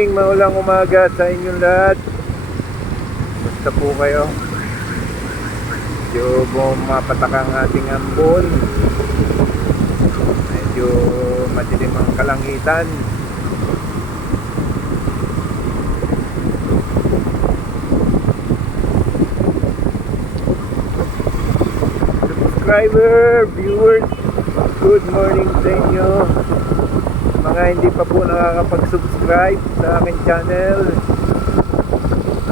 morning, maulang umaga sa inyong lahat. Basta po kayo. Medyo bumapatak ang ating ambon. Medyo madilim ang kalangitan. Subscriber, viewers, good morning sa inyo. Mga hindi pa po nakakapag-subscribe sa aking channel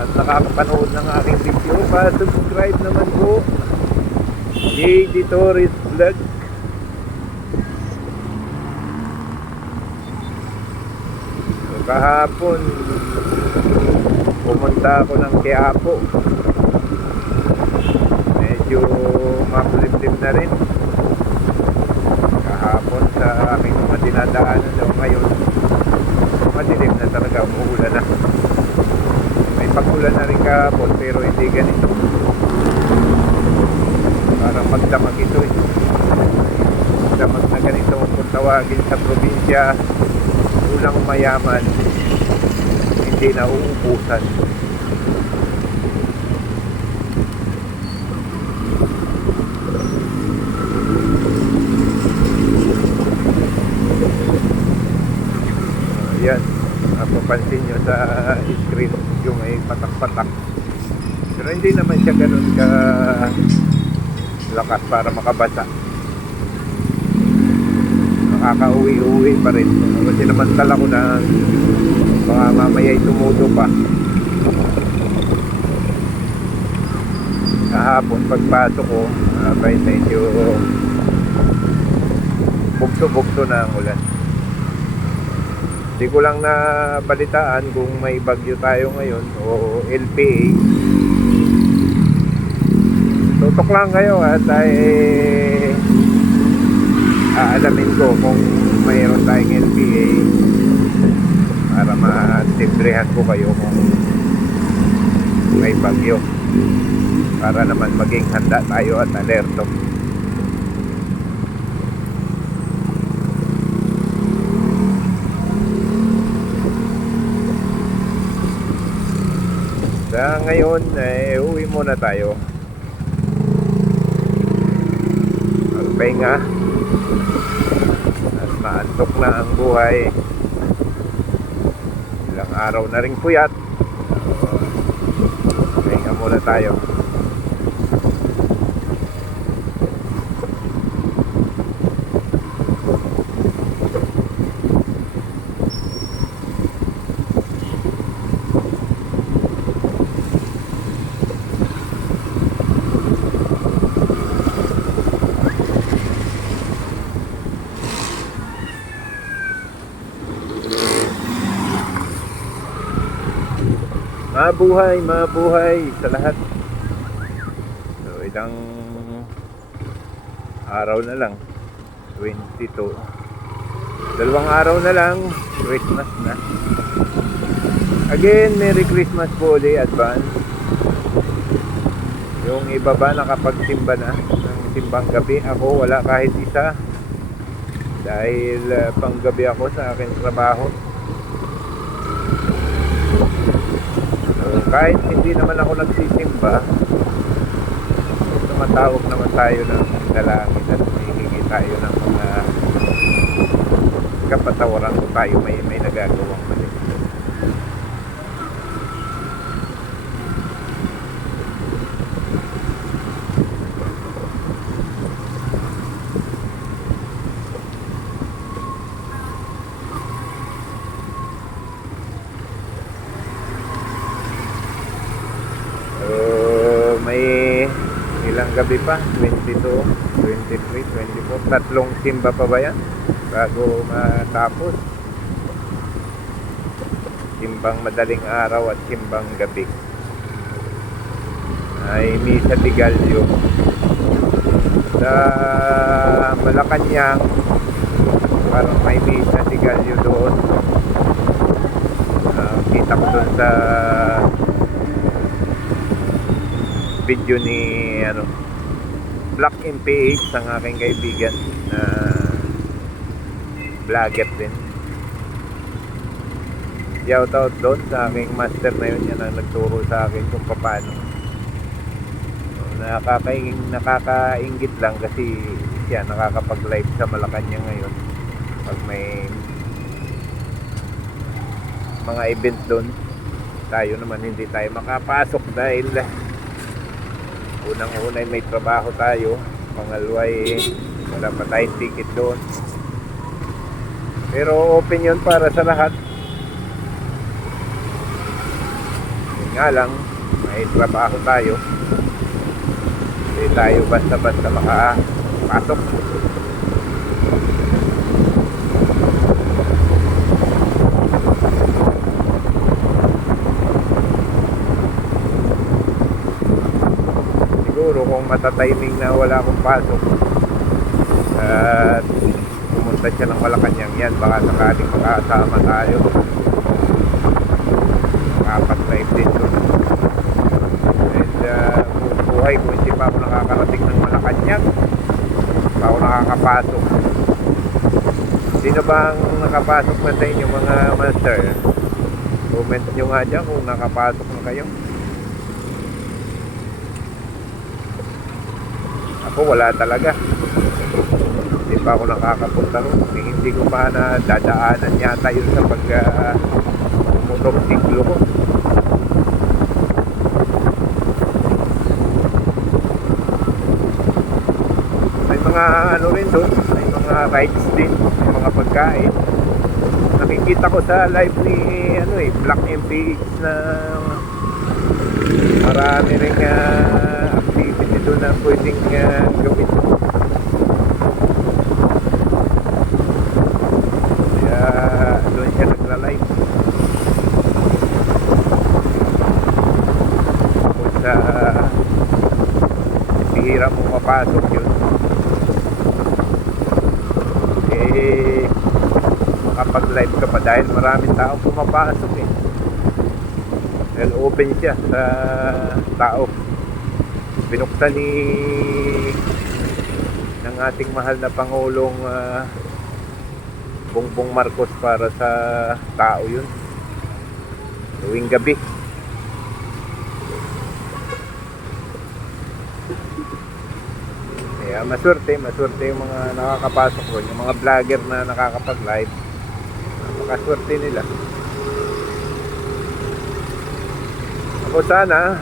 at nakakapanood ng aking video, pa-subscribe naman po. JD Torres Vlog. So, kahapon pumunta ako ng Quiapo. Medyo makulimlim na rin kahapon sa aming mga dinadaanan. So ngayon madilim na talaga, umuulan na. May pag-ulan na rin kahapon pero hindi ganito. Parang magdamag ito eh. Magdamag na ganito kung tawagin sa probinsya. Unang mayaman, hindi na uubusan. Yan, mapapansin nyo sa screen yung may patak-patak, pero hindi naman siya ganun ka lakas para makabasa. Makakauwi-uwi pa rin kasi naman tala ko na baka mamaya'y tumudo pa. Kahapon pagpasok ko, medyo bugso-bugso na ang ulan. Hindi ko lang nabalitaan kung may bagyo tayo ngayon o LPA. Tutok lang kayo at ay aalamin ko kung mayroon tayong LPA para matibrehan ko kayo kung may bagyo, para naman maging handa tayo at alerto. Sa ngayon, uwi muna tayo. Magpahinga. At maantok na ang buhay. Ilang araw na ring puyat. Pahinga muna tayo. Mabuhay sa lahat. So ilang araw na lang, 22, dalawang araw na lang Christmas na. Again, Merry Christmas po ulit, advance. Yung iba ba nakapagsimba na ng timbang gabi? Ako wala kahit isa dahil panggabi ako sa aking trabaho. Kahit hindi naman ako nagsisimba, tumatawag naman tayo ng dalangin at hihingi tayo ng mga kapatawaran kung tayo may nagagawang mali. Ilang gabi pa, 22, 23, 24, tatlong simba pa ba yan bago matapos? Simbang madaling araw at simbang gabi. Ay Misa de Gallo sa Malacanang. Parang may Misa de Gallo doon. Kita ko doon sa video ni Black MPH, ang aking kaibigan na vlogger din. Shoutout doon sa aking master na yun, yan ang nagturo sa akin kung paano. Nakakaingit lang kasi siya nakakapag-live sa Malacanang ngayon pag may mga event doon. Tayo naman hindi tayo makapasok dahil unang-una may trabaho tayo, pangalawa wala pa tayong ticket doon. Pero open yun para sa lahat. Yun nga lang, may trabaho tayo, hindi tayo basta-basta makapasok. Siguro kung matatiming na wala akong pasok at pumunta siya ng Malacanang, yan baka sakaling makasama tayo, makapag-live din doon. And buhay ko hindi pa ako nakakarating ng Malacanang, pa ako nakakapasok. Sino bang nakapasok na sa inyo mga master? Comment nyo nga dyan kung nakapasok na kayo. Ako wala talaga, hindi pa ako nakakapunta ron. Hindi ko pa na dadaanan yata yun sa pag motorsiklo ko. May mga ano rin doon, may mga rides din, may mga pagkain. Nakikita ko sa live ni Black MPH na marami rin activity doon na pwedeng gawin. Kaya doon siya nagla-live. Kung sa bihira mong mapasok yun, makapag-live ka pa dahil maraming taong pumapasok dahil open siya sa tao. Binuksan ng ating mahal na Pangulong Bongbong Marcos para sa tao yun tuwing gabi. Kaya maswerte yung mga nakakapasok ron, yung mga vlogger na nakakapag-live, napakaswerte nila. Ako sana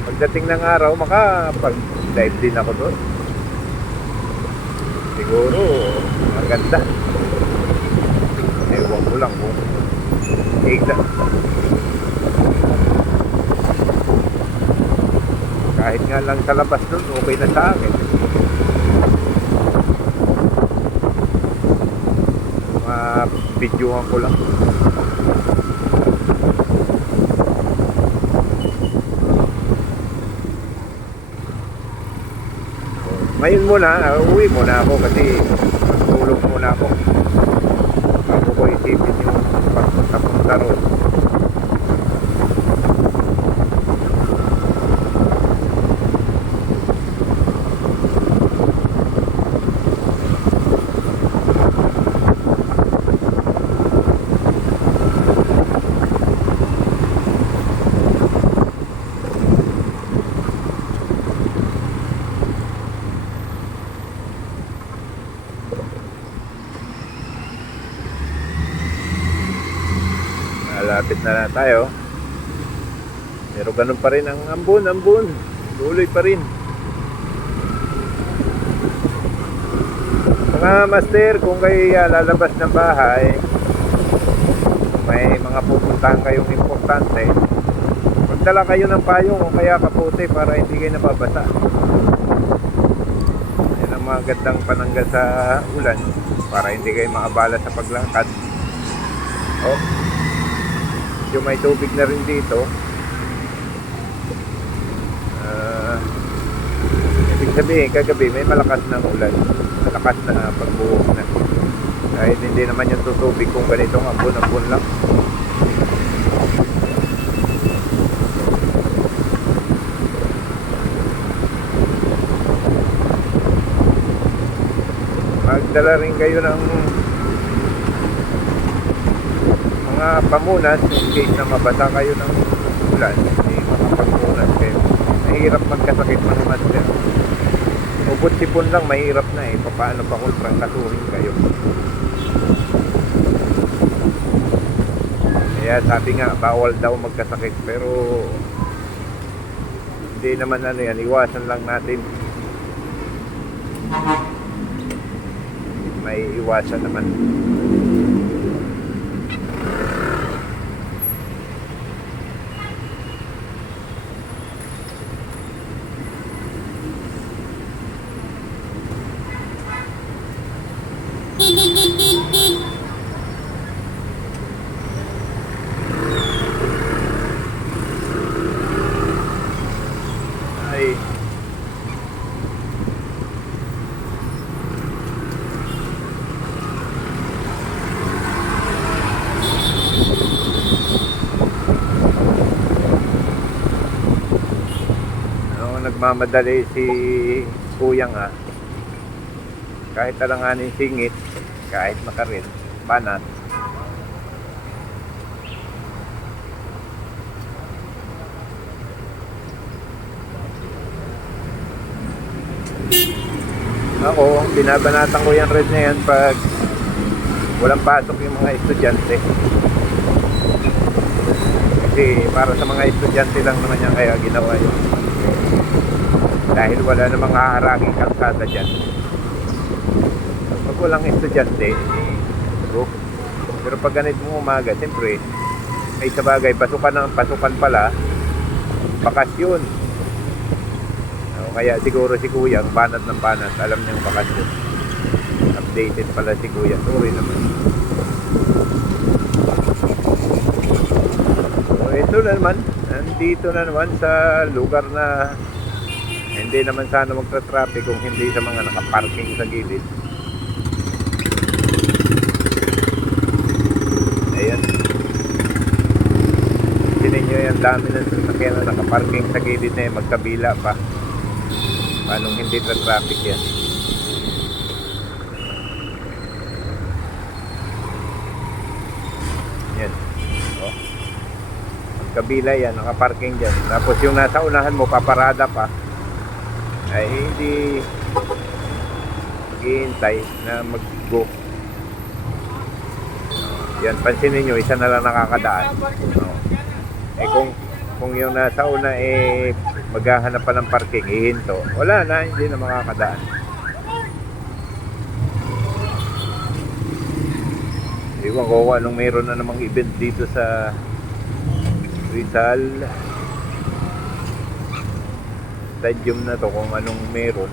pagdating ng araw makapag-live din ako doon. Siguro maganda. Ewan ko lang kung kahit nga lang sa labas doon, okay na sa akin. Videohan ko lang. Ngayon muna, uwi muna ako kasi magtulog muna ako bago ko isipin yung pagpunta-punta ron. Malapit na tayo, pero ganun pa rin ang ambon, tuloy pa rin. Mga master, kung kayo lalabas ng bahay, may mga pupuntahan kayong importante, magdala kayo ng payong o kaya kapote para hindi kayo nababasa. Yan ang mga gandang panangga sa ulan para hindi kayo maabala sa paglakad. Yung may tubig na rin dito, ibig sabihin kagabi may malakas ng ulan, malakas na pagbuhok na, kahit hindi naman yung tutubig kung ganitong ambon lang. Magdala rin kayo ng mga mga pamunas, in case na mabasa kayo ng ulan, hindi makapagpunas kayo. Mahirap magkasakit mga master. Ubot sipon lang, mahirap na eh. Paano pa kung prangkasuhin kayo? Kaya sabi nga, bawal daw magkasakit. Pero hindi naman ano yan, iwasan lang natin. May iwasan naman. Ay, nagmamadali si Kuyang kahit alanganin singit, kahit makarin, banat. Ako, binabanatan ko yung red na yan pag walang pasok yung mga estudyante. Kasi para sa mga estudyante lang naman yan kaya ginawa yun. Dahil wala namang haharanging kalsada dyan. Pag walang estudyante, pero pag ganit mo umaga, siyempre, ay sa bagay, pasukan pala, bakasyon. Kaya siguro si Kuya, banat ng banat, alam niyang bakasyon. Updated pala si Kuya, sorry naman. So ito na naman, nandito na naman sa lugar na hindi naman sana magta-traffic kung hindi sa mga nakaparking sa gilid. Ayan. Tingnan nyo yan, dami ng sasakyan na nakaparking sa gilid na magkabila pa. Paano hindi tra-traffic yan? Yan. Oh. Magkabila yan, nakaparking dyan. Tapos yung nasa unahan mo, paparada pa. Ay hindi hihintay na mag-go. Yan, pansinin nyo, isa na lang nakakadaan. Eh kung yung nasa una maghahanap pa ng parking, ihinto, wala na, hindi na makakadaan. Iwan ko kung anong meron na namang event dito sa Rizal Stadium na to, kung anong meron.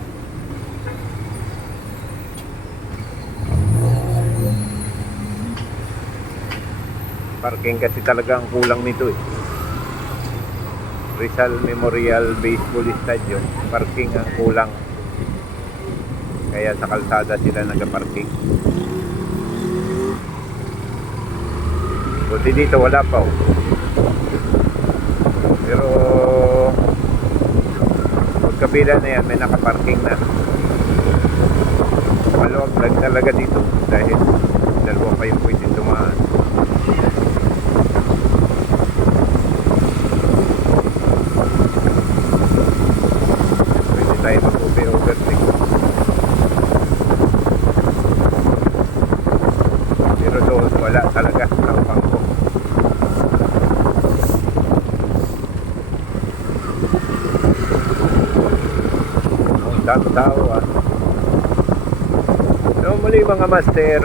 Parking kasi talaga ang kulang nito eh. Rizal Memorial Baseball Stadium, parking ang kulang. Kaya sa kalsada sila nag-parking. Buti dito wala pa oh. Pero pagkabila na yan, may nakaparking na. Maluwag lang talaga dito dahil dalawa pa yung pwede tumaan. Pwede tayo mag-overtake. Pero doon wala talaga sa bangko. Tao So muli mga master,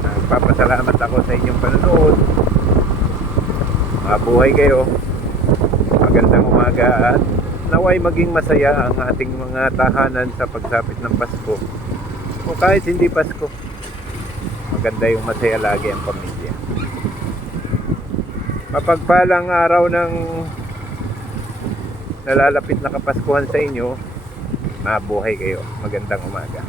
nagpapasalamat ako sa inyong panonood. Mabuhay kayo, magandang umaga at naway maging masaya ang ating mga tahanan sa pagsapit ng Pasko. O kahit hindi Pasko, maganda yung masaya lagi ang pamilya. Mapagpalang araw ng nalalapit na Kapaskuhan sa inyo. Mabuhay kayo. Magandang umaga.